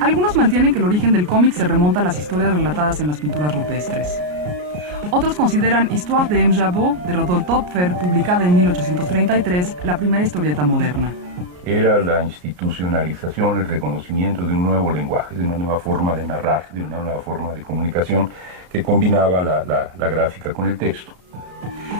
Algunos mantienen que el origen del cómic se remonta a las historias relatadas en las pinturas rupestres. Otros consideran Histoire de M. Jabot, de Rodolphe Töpffer, publicada en 1833, la primera historieta moderna. Era la institucionalización, el reconocimiento de un nuevo lenguaje, de una nueva forma de narrar, de una nueva forma de comunicación que combinaba la gráfica con el texto.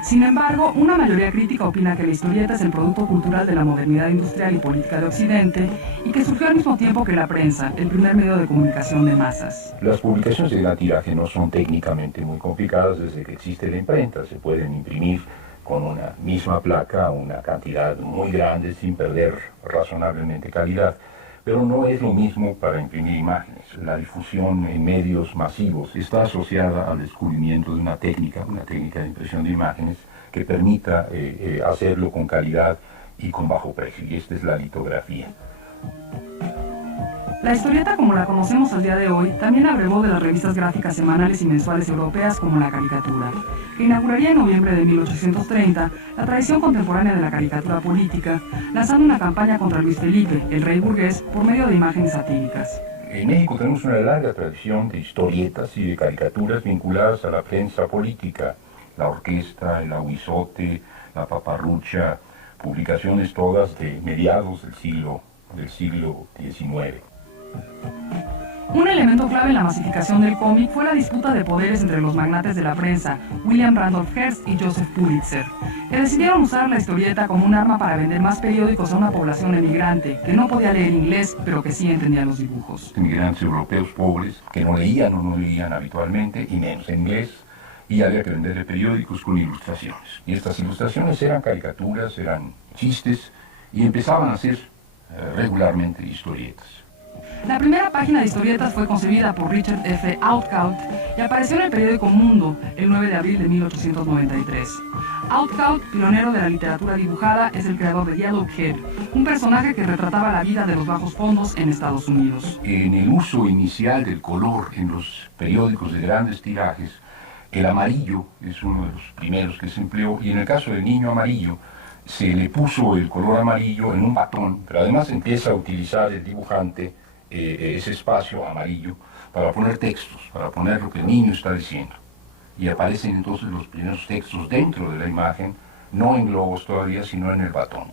Sin embargo, una mayoría crítica opina que la historieta es el producto cultural de la modernidad industrial y política de Occidente y que surgió al mismo tiempo que la prensa, el primer medio de comunicación de masas. Las publicaciones de gran tiraje no son técnicamente muy complicadas desde que existe la imprenta. Se pueden imprimir con una misma placa una cantidad muy grande sin perder razonablemente calidad. Pero no es lo mismo para imprimir imágenes. La difusión en medios masivos está asociada al descubrimiento de una técnica de impresión de imágenes que permita hacerlo con calidad y con bajo precio, y esta es la litografía. La historieta, como la conocemos al día de hoy, también abrevó de las revistas gráficas semanales y mensuales europeas como la caricatura, que inauguraría en noviembre de 1830 la tradición contemporánea de la caricatura política, lanzando una campaña contra Luis Felipe, el rey burgués, por medio de imágenes satíricas. En México tenemos una larga tradición de historietas y de caricaturas vinculadas a la prensa política, la orquesta, el aguizote, la paparrucha, publicaciones todas de mediados del siglo XIX. Un elemento clave en la masificación del cómic fue la disputa de poderes entre los magnates de la prensa, William Randolph Hearst y Joseph Pulitzer, que decidieron usar la historieta como un arma para vender más periódicos a una población emigrante, que no podía leer inglés, pero que sí entendía los dibujos. Inmigrantes europeos pobres, que no leían o no leían habitualmente, y menos en inglés, y había que venderle periódicos con ilustraciones. Y estas ilustraciones eran caricaturas, eran chistes, y empezaban a ser regularmente historietas. La primera página de historietas fue concebida por Richard F. Outcault y apareció en el periódico Mundo el 9 de abril de 1893. Outcault, pionero de la literatura dibujada, es el creador de Yellowhead, un personaje que retrataba la vida de los bajos fondos en Estados Unidos. En el uso inicial del color en los periódicos de grandes tirajes, el amarillo es uno de los primeros que se empleó, y en el caso del niño amarillo, se le puso el color amarillo en un batón, pero además empieza a utilizar el dibujante ese espacio amarillo para poner textos, para poner lo que el niño está diciendo. Y aparecen entonces los primeros textos dentro de la imagen, no en globos todavía, sino en el batón.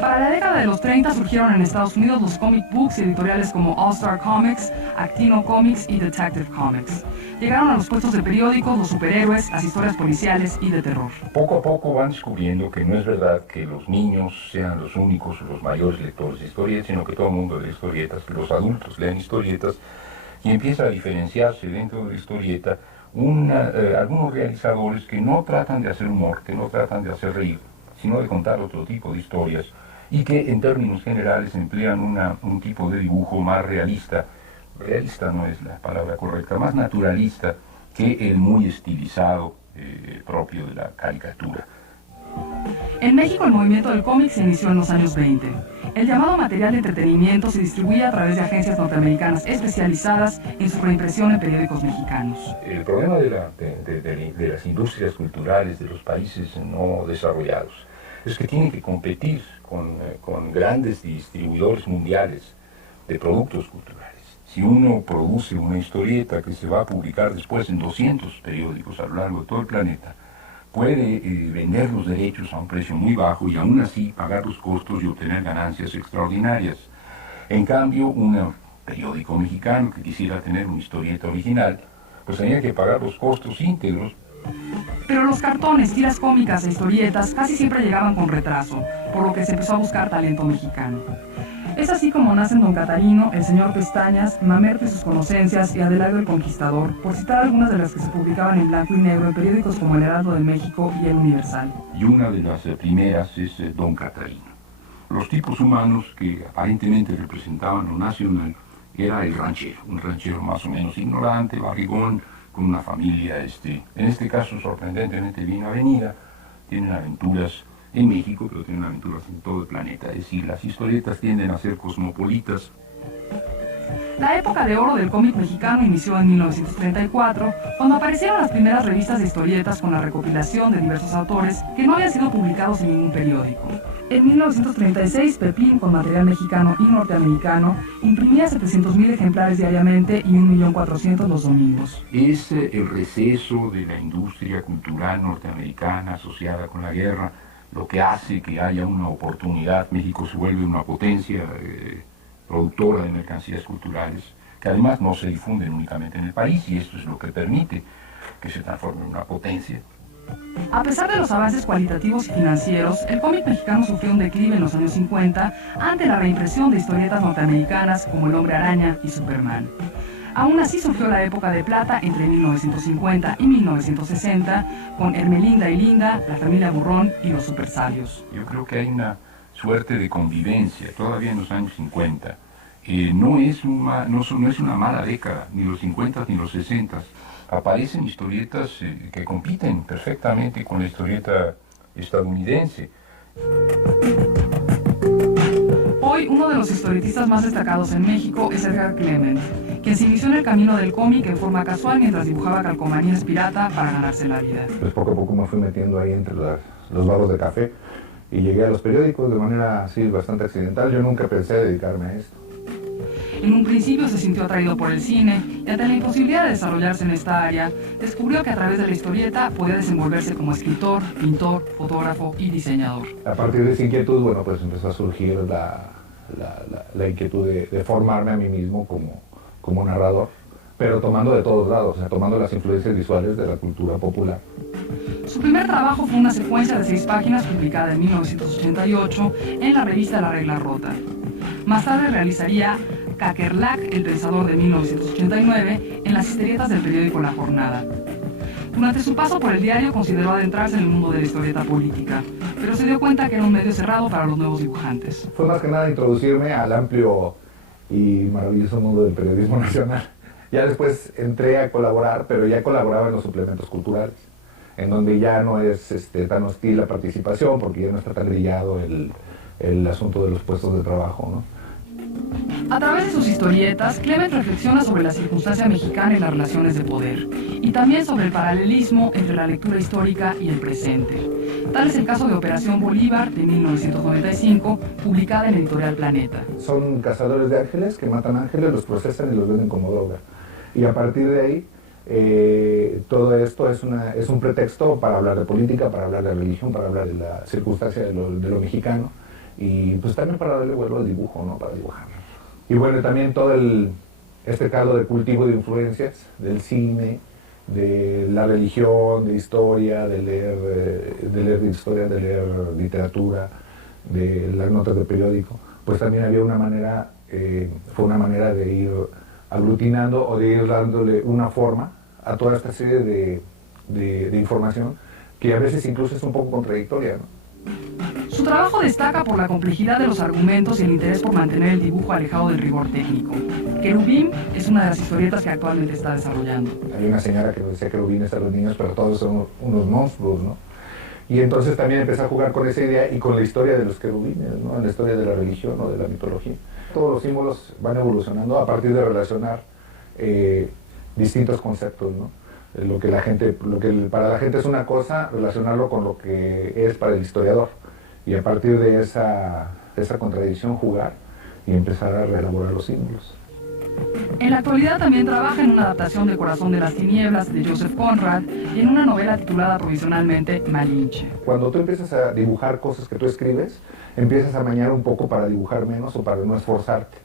Para la década de los 30 surgieron en Estados Unidos los comic books y editoriales como All Star Comics, Actino Comics y Detective Comics. Llegaron a los puestos de periódicos los superhéroes, las historias policiales y de terror. Poco a poco van descubriendo que no es verdad que los niños sean los únicos o los mayores lectores de historietas, sino que todo el mundo lee historietas, que los adultos leen historietas, y empieza a diferenciarse dentro de la historieta algunos realizadores que no tratan de hacer humor, que no tratan de hacer reír, sino de contar otro tipo de historias, y que en términos generales emplean un tipo de dibujo más realista no es la palabra correcta, más naturalista que el muy estilizado propio de la caricatura. En México el movimiento del cómic se inició en los años 20. El llamado material de entretenimiento se distribuía a través de agencias norteamericanas especializadas en su reimpresión en periódicos mexicanos. El problema de las industrias culturales de los países no desarrollados es que tienen que competir con grandes distribuidores mundiales de productos culturales. Si uno produce una historieta que se va a publicar después en 200 periódicos a lo largo de todo el planeta, puede vender los derechos a un precio muy bajo y aún así pagar los costos y obtener ganancias extraordinarias. En cambio, un periódico mexicano que quisiera tener una historieta original, pues tenía que pagar los costos íntegros. Pero los cartones, tiras cómicas e historietas casi siempre llegaban con retraso, por lo que se empezó a buscar talento mexicano. Es así como nacen Don Catarino, El Señor Pestañas, Mamerto y sus Conocencias y Adelardo el Conquistador, por citar algunas de las que se publicaban en blanco y negro en periódicos como El Heraldo de México y El Universal. Y una de las primeras es Don Catarino. Los tipos humanos que aparentemente representaban lo nacional era el ranchero, un ranchero más o menos ignorante, barrigón, con una familia, en este caso sorprendentemente bien avenida, tienen aventuras en México, pero tienen aventuras en todo el planeta. Es decir, las historietas tienden a ser cosmopolitas. La época de oro del cómic mexicano inició en 1934, cuando aparecieron las primeras revistas de historietas con la recopilación de diversos autores que no habían sido publicados en ningún periódico. En 1936, Pepín, con material mexicano y norteamericano, imprimía 700,000 ejemplares diariamente y 1.400.000 los domingos. Es el receso de la industria cultural norteamericana asociada con la guerra lo que hace que haya una oportunidad. México se vuelve una potencia productora de mercancías culturales, que además no se difunden únicamente en el país, y esto es lo que permite que se transforme en una potencia. A pesar de los avances cualitativos y financieros, el cómic mexicano sufrió un declive en los años 50 ante la reimpresión de historietas norteamericanas como El Hombre Araña y Superman. Aún así surgió la época de plata entre 1950 y 1960 con Hermelinda y Linda, La Familia Burrón y Los Supersabios. Yo creo que hay una suerte de convivencia todavía en los años 50. No es una mala década, ni los 50 ni los 60. Aparecen historietas que compiten perfectamente con la historieta estadounidense. Hoy, uno de los historietistas más destacados en México es Edgar Clement, quien se inició en el camino del cómic en forma casual mientras dibujaba calcomanías pirata para ganarse la vida. Pues poco a poco me fui metiendo ahí entre los barros de café y llegué a los periódicos de manera así bastante accidental. Yo nunca pensé dedicarme a esto. En un principio se sintió atraído por el cine y ante la imposibilidad de desarrollarse en esta área, descubrió que a través de la historieta podía desenvolverse como escritor, pintor, fotógrafo y diseñador. A partir de esa inquietud, bueno, pues empezó a surgir la inquietud de formarme a mí mismo como narrador, pero tomando de todos lados, o sea, tomando las influencias visuales de la cultura popular. Su primer trabajo fue una secuencia de 6 páginas publicada en 1988 en la revista La Regla Rota. Más tarde realizaría Caquerlac, el pensador de 1989, en las historietas del periódico La Jornada. Durante su paso por el diario consideró adentrarse en el mundo de la historieta política, pero se dio cuenta que era un medio cerrado para los nuevos dibujantes. Fue más que nada introducirme al amplio y maravilloso mundo del periodismo nacional. Ya después entré a colaborar, pero ya colaboraba en los suplementos culturales, en donde ya no es tan hostil la participación, porque ya no está tan grillado el asunto de los puestos de trabajo, ¿no? A través de sus historietas, Clement reflexiona sobre la circunstancia mexicana y las relaciones de poder, y también sobre el paralelismo entre la lectura histórica y el presente. Tal es el caso de Operación Bolívar, de 1995, publicada en Editorial Planeta. Son cazadores de ángeles que matan ángeles, los procesan y los venden como droga. Y a partir de ahí, todo esto es un pretexto para hablar de política, para hablar de religión, para hablar de la circunstancia de lo mexicano, y pues también para darle vuelo al dibujo, ¿no? Para dibujar. Y bueno, también todo este caldo de cultivo de influencias del cine, de la religión, de historia, de leer historia, de leer literatura, de las notas de periódico, pues también había fue una manera de ir aglutinando o de ir dándole una forma a toda esta serie de información que a veces incluso es un poco contradictoria, ¿no? Su trabajo destaca por la complejidad de los argumentos y el interés por mantener el dibujo alejado del rigor técnico. Querubín es una de las historietas que actualmente está desarrollando. Hay una señora que decía querubines a los niños, pero todos son unos monstruos, ¿no? Y entonces también empecé a jugar con esa idea y con la historia de los querubines, ¿no? La historia de la religión o de la mitología. Todos los símbolos van evolucionando a partir de relacionar distintos conceptos, ¿no? Lo que para la gente es una cosa, relacionarlo con lo que es para el historiador. Y a partir de esa contradicción jugar y empezar a reelaborar los símbolos. En la actualidad también trabaja en una adaptación de Corazón de las Tinieblas de Joseph Conrad y en una novela titulada provisionalmente Malinche. Cuando tú empiezas a dibujar cosas que tú escribes, empiezas a mañar un poco para dibujar menos o para no esforzarte.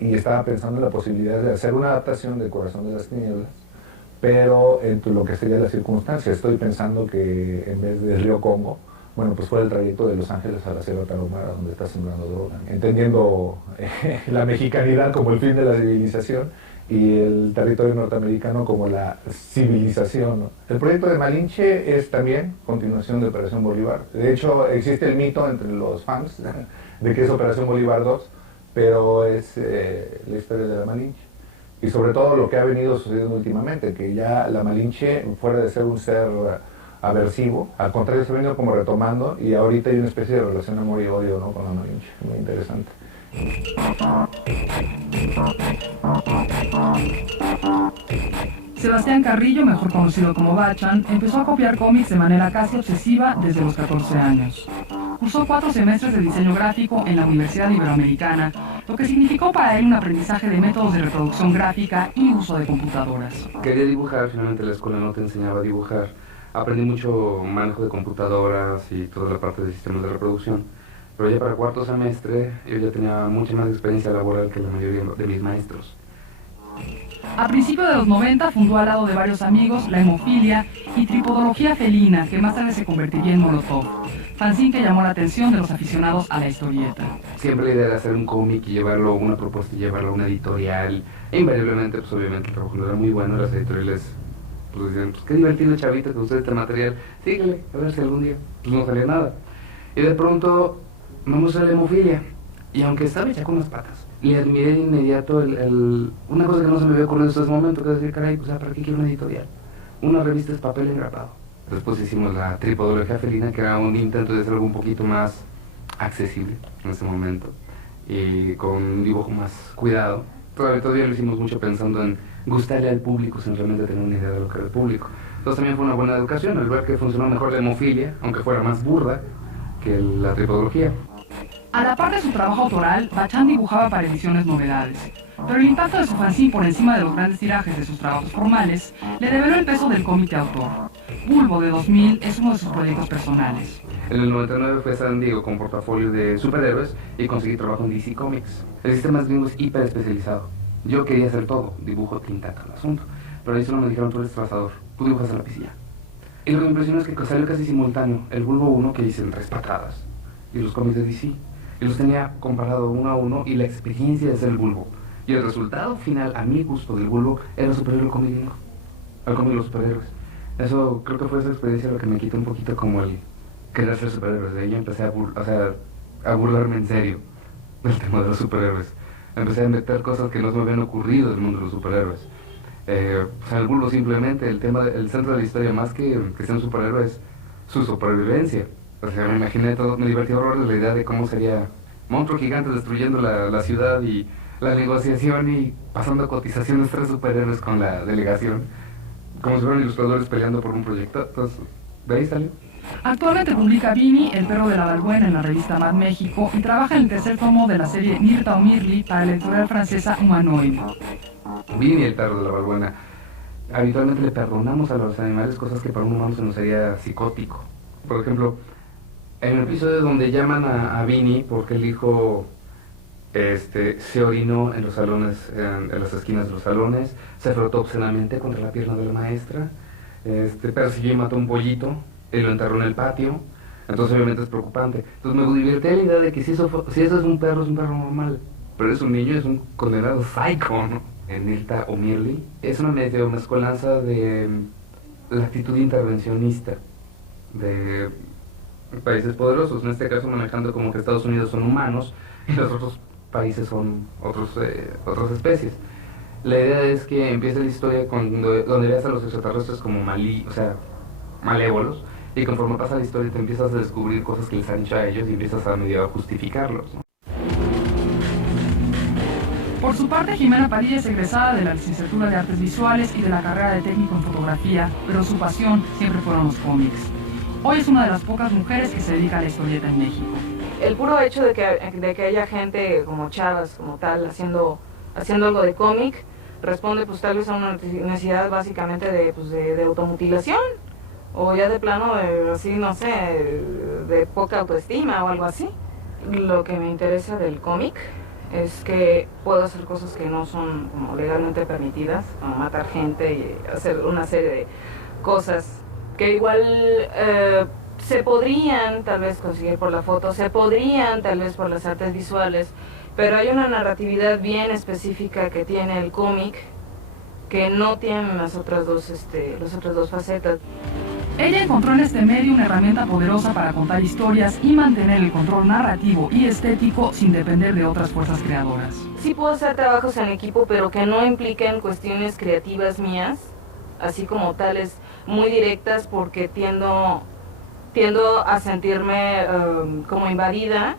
Y estaba pensando en la posibilidad de hacer una adaptación de Corazón de las Tinieblas, pero en lo que sería la circunstancia. Estoy pensando que en vez del río Congo, bueno, pues fue el trayecto de Los Ángeles a la Sierra Tarahumara, donde está sembrando droga, entendiendo la mexicanidad como el fin de la civilización y el territorio norteamericano como la civilización, ¿no? El proyecto de Malinche es también continuación de Operación Bolívar. De hecho, existe el mito entre los fans de que es Operación Bolívar 2, pero es la historia de la Malinche. Y sobre todo lo que ha venido sucediendo últimamente, que ya la Malinche, fuera de ser un ser aversivo, al contrario se ha venido como retomando y ahorita hay una especie de relación amor y odio, ¿no? Con la Malinche, muy interesante. Sebastián Carrillo, mejor conocido como Bachan, empezó a copiar cómics de manera casi obsesiva desde los 14 años. cursó 4 semestres de diseño gráfico en la Universidad Iberoamericana, lo que significó para él un aprendizaje de métodos de reproducción gráfica y uso de computadoras. Quería dibujar, finalmente la escuela no te enseñaba a dibujar. Aprendí mucho manejo de computadoras y toda la parte de sistemas de reproducción. Pero ya para cuarto semestre yo ya tenía mucha más experiencia laboral que la mayoría de mis maestros. A principios de los 90 fundó al lado de varios amigos la Hemofilia y Tripodología Felina, que más tarde se convertiría en Molotov, fanzine que llamó la atención de los aficionados a la historieta. Siempre la idea era hacer un cómic y llevarlo, una propuesta y llevarlo a una editorial. E invariablemente, pues obviamente el trabajo no era muy bueno, las editoriales pues decían, pues qué divertido chavito que usted este material, síguele, a ver si algún día, pues no salía nada. Y de pronto me mostró la Hemofilia, y aunque estaba hecha con las patas, le admiré de inmediato una cosa que no se me había ocurrido hasta ese momento, que es decir, caray, pues ¿para qué quiero una editorial? Una revista es papel engrapado. Después hicimos la Tripodología Felina, que era un intento de hacer algo un poquito más accesible en ese momento, y con un dibujo más cuidado. Todavía lo hicimos mucho pensando en gustarle al público sin realmente tener una idea de lo que era el público. Entonces también fue una buena educación, el ver que funcionó mejor la Hemofilia, aunque fuera más burda que la Tripodología. A la par de su trabajo autoral, Bachán dibujaba para ediciones novedades, pero el impacto de su fanzine por encima de los grandes tirajes de sus trabajos formales le develó el peso del cómic de autor. Bulbo de 2000 es uno de sus proyectos personales. En el 99 fui a San Diego con portafolio de superhéroes y conseguí trabajo en DC Comics. El sistema gringo es hiper especializado. Yo quería hacer todo, dibujo, tinta, todo el asunto. Pero ahí solo me dijeron, tú eres trazador, tú dibujas a la lapicilla. Y lo que me impresionó es que salió casi simultáneo el Bulbo 1 que hice en 3 patadas y los cómics de DC. Y los tenía comparado uno a uno y la experiencia de hacer el Bulbo. Y el resultado final, a mi gusto, del Bulbo era superior al cómic gringo, al cómic de los superhéroes. Eso, creo que fue esa experiencia lo que me quitó un poquito como el querer ser superhéroes. De ahí empecé a burlarme en serio del tema de los superhéroes. Empecé a meter cosas que no se me habían ocurrido del mundo de los superhéroes. O sea, el Bulbo simplemente, el centro de la historia, más que sean superhéroes, su supervivencia. O sea, me imaginé todo, me divertí horror de la idea de cómo sería monstruo gigante destruyendo la ciudad y la negociación y pasando cotizaciones 3 superhéroes con la delegación, como si fueran ilustradores peleando por un proyecto. Entonces, de ahí salió. Actualmente publica Vini, el perro de la Balbuena, en la revista Mad México y trabaja en el tercer tomo de la serie Mirta o Mirli para la editorial francesa Humanoid. Vini, el perro de la Balbuena. Habitualmente le perdonamos a los animales cosas que para un humano se nos haría psicótico. Por ejemplo, en el episodio donde llaman a Vini porque el hijo se orinó en los salones, en las esquinas de los salones, se frotó obscenamente contra la pierna de la maestra, persiguió y mató un pollito y lo enterró en el patio. Entonces obviamente es preocupante. Entonces me divertí la idea de que si eso es un perro normal, pero es un niño, es un condenado psycho, ¿no? En Mirta o Mirli es una mezcolanza de la actitud intervencionista de países poderosos, en este caso manejando como que Estados Unidos son humanos y los otros países son otras especies. La idea es que empieza la historia donde veas a los extraterrestres como malévolos, y conforme pasa la historia te empiezas a descubrir cosas que les han hecho a ellos y empiezas a medio a justificarlos, ¿no? Por su parte, Jimena Padilla es egresada de la licenciatura de Artes Visuales y de la carrera de técnico en fotografía, pero su pasión siempre fueron los cómics. Hoy es una de las pocas mujeres que se dedica a la historieta en México. El puro hecho de que haya gente como chavas, como tal, haciendo algo de cómic, responde pues tal vez a una necesidad básicamente de automutilación, o ya de plano, así, no sé, de poca autoestima o algo así. Lo que me interesa del cómic es que puedo hacer cosas que no son como legalmente permitidas, como matar gente y hacer una serie de cosas que igual se podrían tal vez conseguir por la foto, se podrían tal vez por las artes visuales, pero hay una narratividad bien específica que tiene el cómic que no tienen las otras dos facetas. Ella encontró en este medio una herramienta poderosa para contar historias y mantener el control narrativo y estético sin depender de otras fuerzas creadoras. Sí puedo hacer trabajos en equipo, pero que no impliquen cuestiones creativas mías, así como tales muy directas, porque tiendo a sentirme como invadida,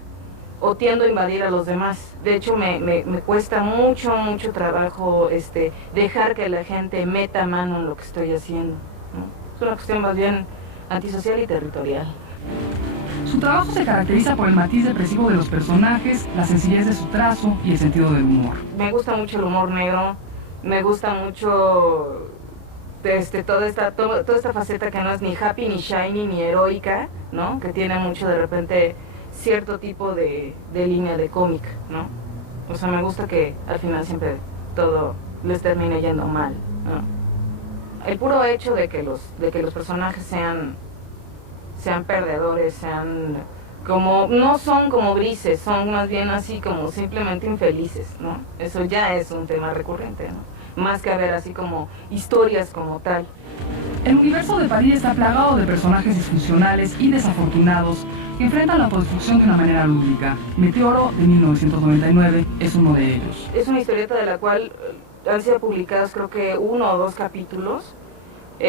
o tiendo a invadir a los demás. De hecho, me cuesta mucho trabajo dejar que la gente meta mano en lo que estoy haciendo, ¿no? Es una cuestión más bien antisocial y territorial. Su Su trabajo se caracteriza por el matiz depresivo de los personajes, la sencillez de su trazo y el sentido del humor. Me gusta mucho el humor negro, me gusta mucho toda esta faceta que no es ni happy, ni shiny, ni heroica, ¿no? Que tiene mucho de repente cierto tipo de línea de cómic, ¿no? O sea, me gusta que al final siempre todo les termine yendo mal, ¿no? El puro hecho de que los personajes sean perdedores, no son como grises, son más bien así como simplemente infelices, ¿no? Eso ya es un tema recurrente, ¿no? Más que haber así como historias como tal. El universo de París está plagado de personajes disfuncionales y desafortunados que enfrentan la autodestrucción de una manera lúdica. Meteoro, de 1999, es uno de ellos. Es una historieta de la cual han sido publicados creo que 1 o 2 capítulos.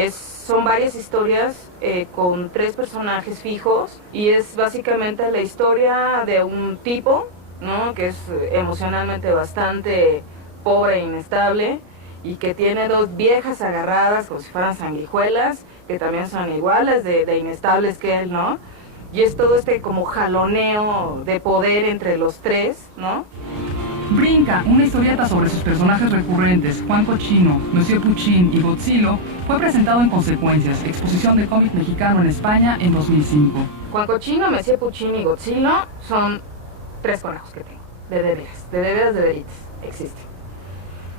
Son varias historias con 3 personajes fijos y es básicamente la historia de un tipo, ¿no? Que es emocionalmente bastante pobre e inestable y que tiene 2 viejas agarradas como si fueran sanguijuelas, que también son iguales de inestables que él, ¿no? Y es todo como jaloneo de poder entre los 3, ¿no? Brinca, una historieta sobre sus personajes recurrentes, Juan Cochino, Monsieur Puchín y Godzilo, fue presentado en Consecuencias, exposición de cómic mexicano en España en 2005. Juan Cochino, Monsieur Puchín y Godzilo son 3 conejos que tengo, de veritas, existen.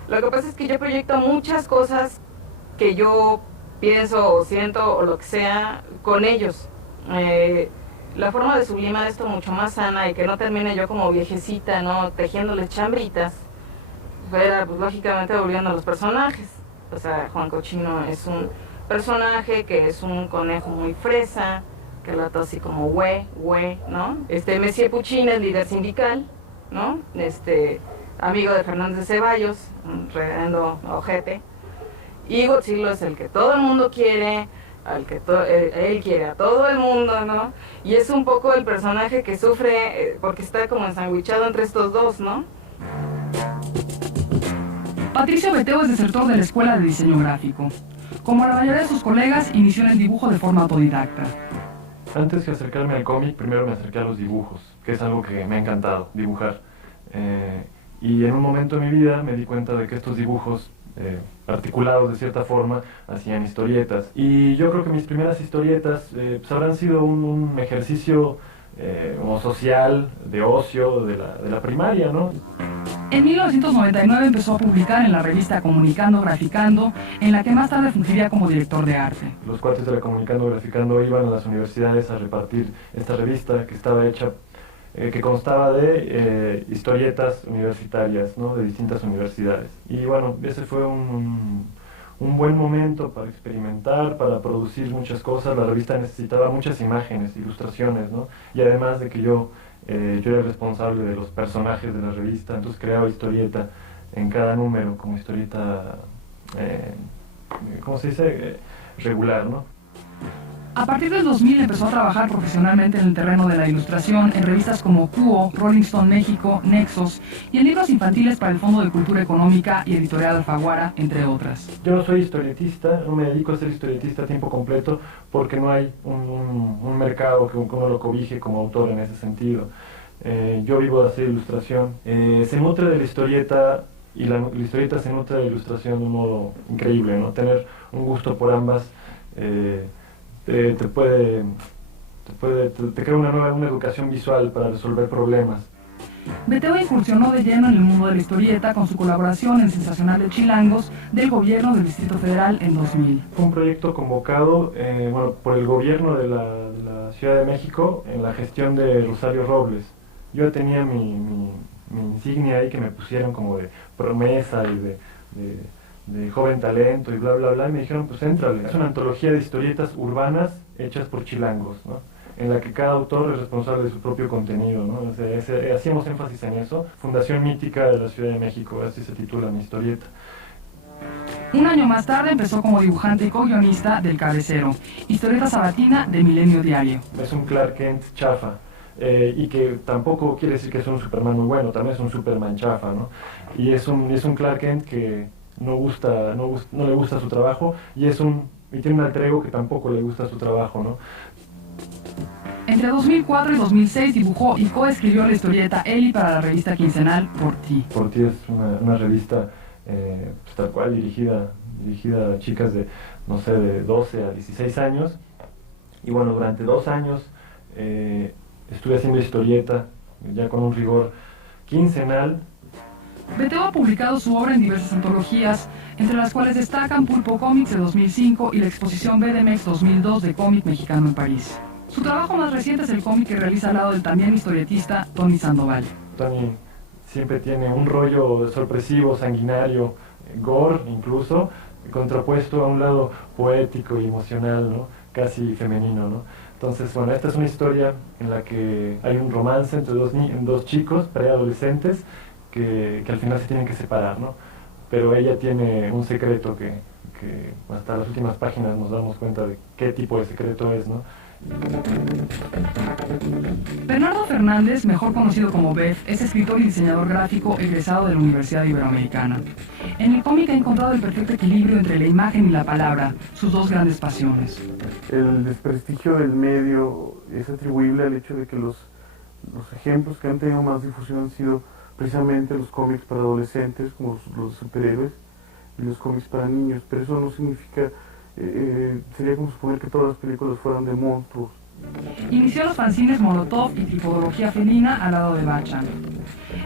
Lo que pasa es que yo proyecto muchas cosas que yo pienso o siento o lo que sea con ellos. La forma de sublimar esto mucho más sana y que no termine yo como viejecita, ¿no? Tejiéndoles chambritas, era pues lógicamente volviendo a los personajes. O sea, Juan Cochino es un personaje que es un conejo muy fresa, que lo así como güey, ¿no? Monsieur Puchín es líder sindical, ¿no? Amigo de Fernández de Ceballos, un reverendo ojete. Y Godzilla es el que todo el mundo quiere, él quiere a todo el mundo, ¿no? Y es un poco el personaje que sufre porque está como ensanguichado entre estos dos, ¿no? Patricio Beteo es desertor de la Escuela de Diseño Gráfico. Como la mayoría de sus colegas, inició en el dibujo de forma autodidacta. Antes que acercarme al cómic, primero me acerqué a los dibujos, que es algo que me ha encantado, dibujar. Y en un momento de mi vida me di cuenta de que estos dibujos articulados de cierta forma hacían historietas. Y yo creo que mis primeras historietas pues habrán sido un ejercicio como social, de ocio, de la primaria, ¿no? En 1999 empezó a publicar en la revista Comunicando Graficando, en la que más tarde fungiría como director de arte. Los cuates de la Comunicando Graficando iban a las universidades a repartir esta revista que estaba hecha, que constaba de historietas universitarias, ¿no? De distintas universidades. Y bueno, ese fue un buen momento para experimentar, para producir muchas cosas. La revista necesitaba muchas imágenes, ilustraciones, ¿no? Y además de que yo era el responsable de los personajes de la revista, entonces creaba historieta en cada número, como historieta, ¿cómo se dice? Regular, ¿no? A partir del 2000 empezó a trabajar profesionalmente en el terreno de la ilustración en revistas como Cuo, Rolling Stone México, Nexos y en libros infantiles para el Fondo de Cultura Económica y Editorial Alfaguara, entre otras. Yo no soy historietista, no me dedico a ser historietista a tiempo completo porque no hay un mercado que uno lo cobije como autor en ese sentido. Yo vivo de hacer ilustración. Se nutre de la historieta y la historieta se nutre de la ilustración de un modo increíble, ¿no? Tener un gusto por ambas te crea una educación visual para resolver problemas. Beteo incursionó de lleno en el mundo de la historieta con su colaboración en Sensacional de Chilangos del gobierno del Distrito Federal en 2000. Fue un proyecto convocado por el gobierno de la Ciudad de México en la gestión de Rosario Robles. Yo tenía mi insignia ahí que me pusieron como de promesa y de joven talento y bla bla bla, y me dijeron pues éntrale. Es una antología de historietas urbanas hechas por chilangos, ¿no? En la que cada autor es responsable de su propio contenido, ¿no? O sea, hacíamos énfasis en eso. Fundación Mítica de la Ciudad de México, así se titula mi historieta. Un año más tarde empezó como dibujante y co-guionista del Cabecero, historieta sabatina de Milenio Diario. Es un Clark Kent chafa. Y que tampoco quiere decir que es un Superman muy bueno, también es un Superman chafa, ¿no? Y es un Clark Kent que no le gusta su trabajo y tiene un alter ego que tampoco le gusta su trabajo, ¿no? Entre Entre 2004 y 2006 dibujó y coescribió la historieta Eli para la revista quincenal Por Ti. Por Ti es una revista pues, tal cual dirigida a chicas de, no sé, de 12 a 16 años. Y bueno, durante 2 años estuve haciendo historieta, ya con un rigor quincenal. BTO ha publicado su obra en diversas antologías, entre las cuales destacan Pulpo Comics de 2005 y la exposición BDMX 2002 de cómic mexicano en París. Su trabajo más reciente es el cómic que realiza al lado del también historietista Tony Sandoval. Tony siempre tiene un rollo sorpresivo, sanguinario, gore incluso, contrapuesto a un lado poético y emocional, ¿no? Casi femenino, ¿no? Entonces, bueno, esta es una historia en la que hay un romance entre dos chicos preadolescentes que al final se tienen que separar, ¿no? Pero ella tiene un secreto que hasta las últimas páginas nos damos cuenta de qué tipo de secreto es, ¿no? Bernardo Fernández, mejor conocido como Bef, es escritor y diseñador gráfico egresado de la Universidad Iberoamericana. En el cómic ha encontrado el perfecto equilibrio entre la imagen y la palabra, sus dos grandes pasiones. El desprestigio del medio es atribuible al hecho de que los ejemplos que han tenido más difusión han sido precisamente los cómics para adolescentes, como los superhéroes, y los cómics para niños, pero eso no significa, sería como suponer que todas las películas fueran de monstruos. Inició los fanzines Molotov y Tripodología Felina al lado de Bachan.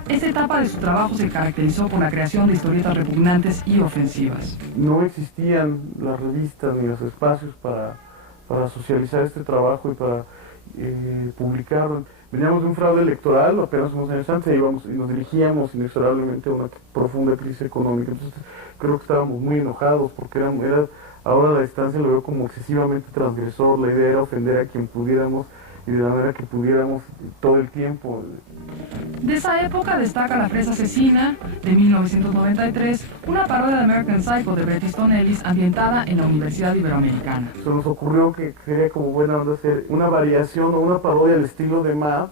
Esta etapa de su trabajo se caracterizó por la creación de historietas repugnantes y ofensivas. No existían las revistas ni los espacios para socializar este trabajo y para publicarlo. Veníamos de un fraude electoral apenas unos años antes y nos dirigíamos inexorablemente a una profunda crisis económica. Entonces creo que estábamos muy enojados porque ahora a la distancia lo veo como excesivamente transgresor. La idea era ofender a quien pudiéramos y de la manera que pudiéramos todo el tiempo. De esa época destaca La Fresa Asesina, de 1993, una parodia de American Psycho de Bret Easton Ellis ambientada en la Universidad Iberoamericana. Se nos ocurrió que sería como buena onda hacer una variación o una parodia al estilo de Mad,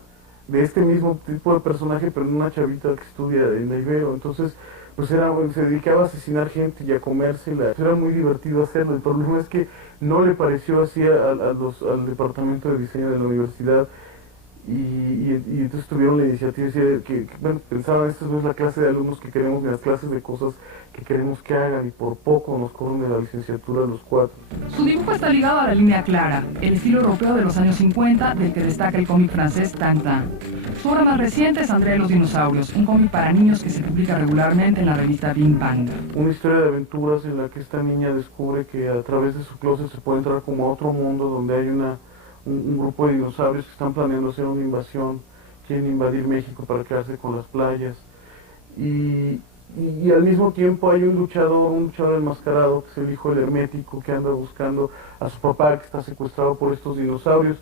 de este mismo tipo de personaje, pero en una chavita que estudia en la Ibero. Entonces, pues se dedicaba a asesinar gente y a comérsela. Era muy divertido hacerlo. El problema es que no le pareció así al departamento de diseño de la universidad. Y entonces tuvieron la iniciativa que bueno, pensaban, esta no es la clase de alumnos que queremos, ni las clases de cosas que queremos que hagan, y por poco nos corren de la licenciatura los 4. Su dibujo está ligado a la línea clara, el estilo europeo de los años 50, del que destaca el cómic francés Tintin. Su obra más reciente es Andrea y los dinosaurios, un cómic para niños que se publica regularmente en la revista Bing Bang. Una historia de aventuras en la que esta niña descubre que a través de su closet se puede entrar como a otro mundo donde hay un grupo de dinosaurios que están planeando hacer una invasión, quieren invadir México para quedarse con las playas. Y al mismo tiempo hay un luchador enmascarado, que es el hijo del hermético, que anda buscando a su papá, que está secuestrado por estos dinosaurios.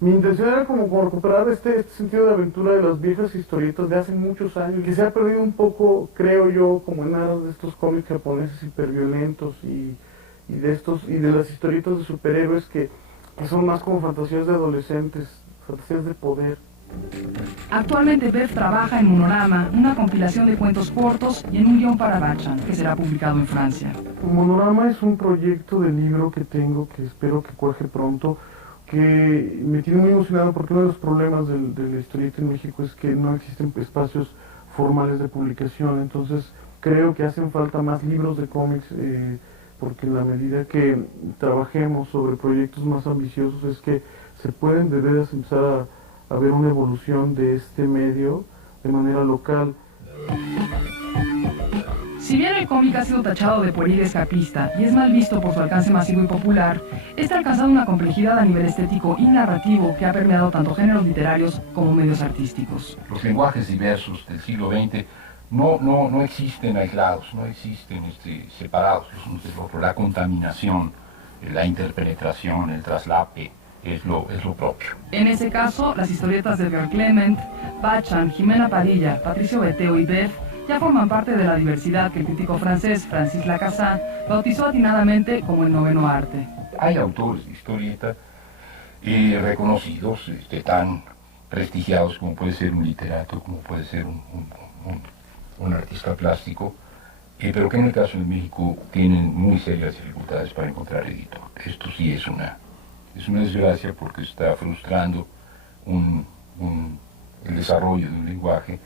Mi intención era como recuperar este sentido de aventura de las viejas historietas de hace muchos años, que se ha perdido un poco, creo yo, como en aras de estos cómics japoneses hiperviolentos y de las historietas de superhéroes que son más como fantasías de adolescentes, fantasías de poder. Actualmente Bef trabaja en Monorama, una compilación de cuentos cortos, y en un guión para Bachan, que será publicado en Francia. Monorama es un proyecto de libro que tengo, que espero que cuaje pronto, que me tiene muy emocionado porque uno de los problemas de la historieta en México es que no existen espacios formales de publicación. Entonces creo que hacen falta más libros de cómics, porque en la medida que trabajemos sobre proyectos más ambiciosos es que se pueden de veras empezar a ver una evolución de este medio de manera local. Si bien el cómic ha sido tachado de pueril escapista y es mal visto por su alcance masivo y popular, este ha alcanzado una complejidad a nivel estético y narrativo que ha permeado tanto géneros literarios como medios artísticos. Los lenguajes diversos del siglo XX no existen aislados, no existen separados los unos del otro. La contaminación, la interpenetración, el traslape es lo propio. En ese caso, las historietas de Edgar Clement, Bachan, Jimena Padilla, Patricio Beteo y Bef ya forman parte de la diversidad que el crítico francés Francis Lacazza bautizó atinadamente como el noveno arte. Hay autores de historieta reconocidos, tan prestigiados como puede ser un literato, como puede ser un artista plástico, pero que en el caso de México tienen muy serias dificultades para encontrar editor. Esto sí es una desgracia porque está frustrando el desarrollo de un lenguaje